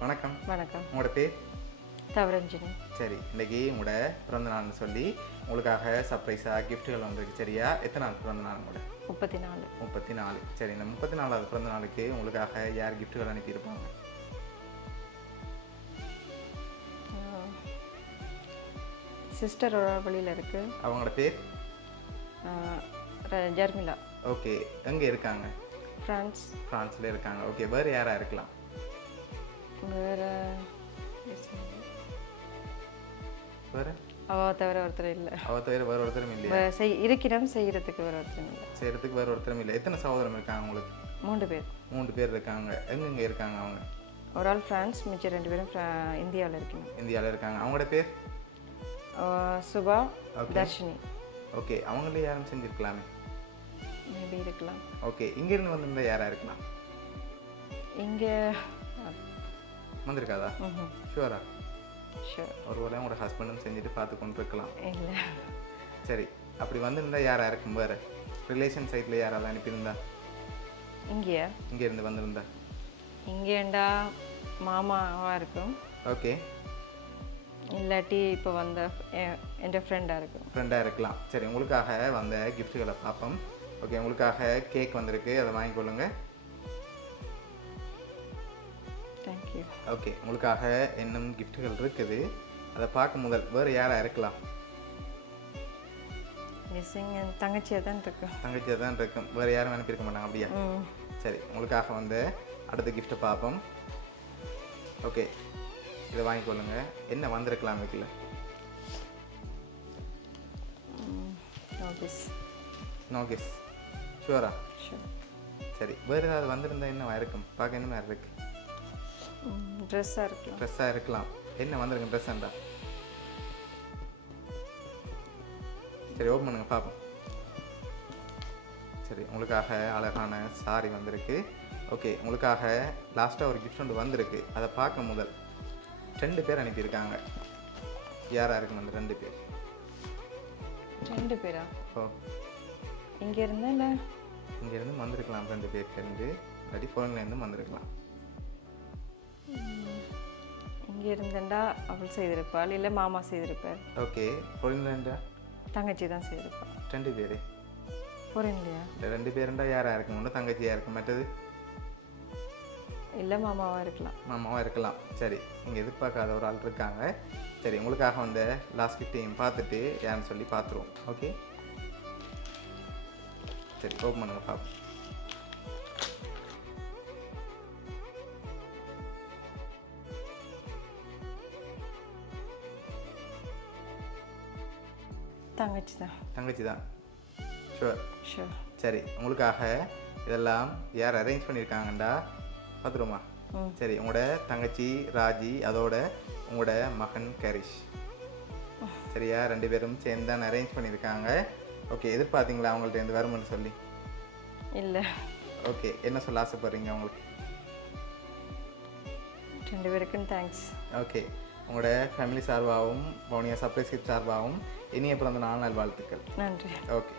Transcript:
வணக்கம். வணக்கம். உங்களோட பேர்? தவரஞ்சினி. சரி, இன்றைக்கி உங்களோட பிறந்த நாள்னு சொல்லி உங்களுக்காக சர்ப்ரைஸாக கிஃப்ட்டுகள் வந்திருக்கு. சரியா? எத்தனை நாள் பிறந்த நாள் உங்களோட? 34. 34. சரி, இந்த 34வது பிறந்த நாளுக்கு உங்களுக்காக யார் கிஃப்ட்டுகள் அனுப்பியிருப்பாங்க? சிஸ்டர் ஒரு வழியில் இருக்கு. அவங்களோட பேர்? ஜர்மிளா. ஓகே, எங்கே இருக்காங்க? ஃப்ரான்ஸில் இருக்காங்க. ஓகே, வேறு யாராக இருக்கலாம்? வேறு வேறு அவள் தவிர ஒருத்தர் இல்லை. அவள் தவிர வேறு ஒருத்தரும் இல்லையா? இருக்கிறோம், செய்கிறதுக்கு வேறு ஒருத்தரும் இல்லை. செய்கிறதுக்கு வேறு ஒருத்தரும் இல்லை. எத்தனை சகோதரம் இருக்காங்க உங்களுக்கு? 3 பேர். 3 பேர் இருக்காங்க. எங்கெங்கே இருக்காங்க அவங்க? ஒரு ஆள் ஃப்ரான்ஸ், மிச்சம் 2 பேரும் இந்தியாவில் இருக்கணும். இந்தியாவில் இருக்காங்க. அவங்களோட பேர்? சுபா, தர்ஷினி. ஓகே, அவங்களே யாரும் செஞ்சுருக்கலாமே? மேபி இருக்கலாம். ஓகே, இங்கேருந்து வந்திருந்தால் யாராக இருக்கலாம்? இங்கே வந்திருக்காதா? ஷுவரா? ஷூர். ஒரு வேளை உங்களோட ஹஸ்பண்டும் செஞ்சுட்டு பார்த்து கொண்டு இருக்கலாம். இல்லை. சரி, அப்படி வந்திருந்தா யாராக இருக்கும்? வேறு ரிலேஷன் சைட்டில் யாராவது அனுப்பியிருந்தா? இங்கேயா? இங்கேருந்து வந்திருந்தா? இங்கேண்டா மாமாவாக இருக்கும். ஓகே. இல்லாட்டி இப்போ வந்த என் ஃப்ரெண்டாக இருக்கும். ஃப்ரெண்டாக இருக்கலாம். சரி, உங்களுக்காக வந்த கிஃப்ட்டுகளை பார்ப்போம். ஓகே, உங்களுக்காக கேக் வந்திருக்கு, அதை வாங்கிக்கொள்ளுங்க. தேங்க்யூ. ஓகே, உங்களுக்காக இன்னும் கிஃப்ட்டுகள் இருக்குது, அதை பார்க்க முதல் வேறு யாராக இருக்கலாம்? மிஸ்ஸிங் என் தங்கச்சியாக தான் இருக்கும். தங்கச்சியாக தான் இருக்கும். வேறு யாரும் அனுப்பியிருக்க மாட்டாங்க அப்படியா? சரி, உங்களுக்காக வந்து அடுத்த கிஃப்ட்டை பார்ப்போம். ஓகே, இதை வாங்கிக்கொள்ளுங்க. என்ன வந்திருக்கலாம் வீட்டில்? நோகிஸ். ஷுவரா? ஷூர். சரி, வேறு ஏதாவது வந்திருந்தா என்ன இருக்கும்? பார்க்க என்ன மாதிரி இருக்குது? ட்ரெஸ்ஸாக இருக்கலாம். ட்ரெஸ்ஸாக இருக்கலாம். என்ன வந்திருக்கு ட்ரெஸ்ஸாண்டா? சரி, ஓப்பன் பண்ணுங்க பார்ப்போம். சரி, உங்களுக்காக அழகான சாரி வந்திருக்கு. ஓகே, உங்களுக்காக லாஸ்ட்டாக ஒரு கிஃப்ட் ஒன்று வந்திருக்கு, அதை பார்க்க முதல் 2 பேர் அனுப்பியிருக்காங்க. யாராக இருக்கும் அந்த 2 பேர்? 2 பேரா? ஓ, இங்கே இருந்தா இல்லை? இங்கேருந்து வந்திருக்கலாம். 2 பேர்லேருந்து இல்லாட்டி ஃபோன்லேருந்து வந்திருக்கலாம். இங்கே இருந்தேன்டா அவள் செய்திருப்பாள், இல்லை மாமா செய்திருப்பார். ஓகே, ஃபோன்லேண்டா? தங்கச்சி தான் செய்திருப்பாள். 2 பேர்? போகிறீங்களா? இல்லை, 2 பேருண்டா யாராக இருக்கும்? ஒன்று தங்கச்சியாக இருக்கும், மற்றது இல்லை மாமாவாக இருக்கலாம். மாமாவாக இருக்கலாம். சரி, நீங்கள் எதிர்பார்க்காத ஒரு ஆள் இருக்காங்க. சரி, உங்களுக்காக வந்து லாஸ்ட் கிஃப்டையும் பார்த்துட்டு யாருன்னு சொல்லி பார்த்துருவோம். ஓகே, சரி, ஓப்பன் பண்ணுங்க பார்ப்போம். தங்கச்சி தான். தங்கச்சி தான்? ஷுவர்? ஷூர். சரி, உங்களுக்காக இதெல்லாம் யார் அரேஞ்ச் பண்ணியிருக்காங்கண்டா பார்த்துருவோமா? சரி, உங்களோட தங்கச்சி ராஜி, அதோட உங்களோட மகன் கரிஷ். சரியா? 2 பேரும் சேர்ந்து தான் அரேஞ்ச் பண்ணியிருக்காங்க. ஓகே, எதிர்பார்த்தீங்களா அவங்கள்ட்ட இருந்து வரும்னு சொல்லி? இல்லை. ஓகே, என்ன சொல்ல ஆசைப்படுறீங்க அவங்களுக்கு? 2 பேருக்கும் தேங்க்ஸ். ஓகே, உங்களோட ஃபேமிலி சார்பாகவும் வவுனியா சர்ப்ரைஸ் கிஃப்ட் சார்பாகவும் இனிய பிறந்த நாள் நல்வாழ்த்துக்கள். நன்றி. ஓகே.